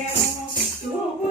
Temos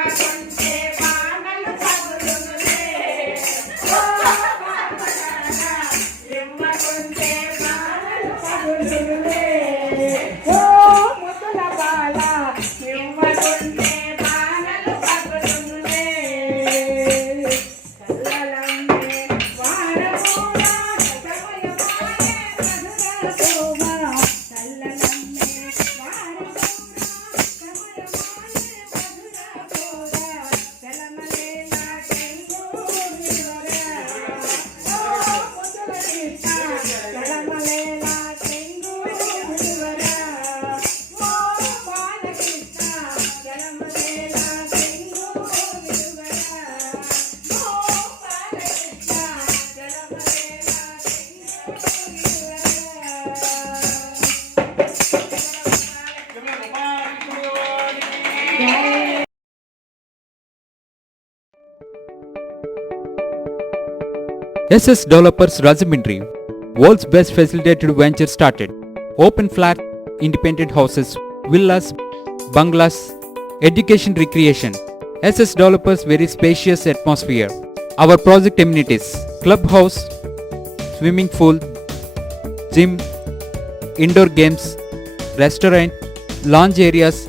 oh SS Developers Rajamindri, world's best facilitated venture started. Open flat, independent houses, villas, bungalows, education recreation. SS Developers very spacious atmosphere. Our project amenities, clubhouse, swimming pool, gym, indoor games, restaurant, lounge areas,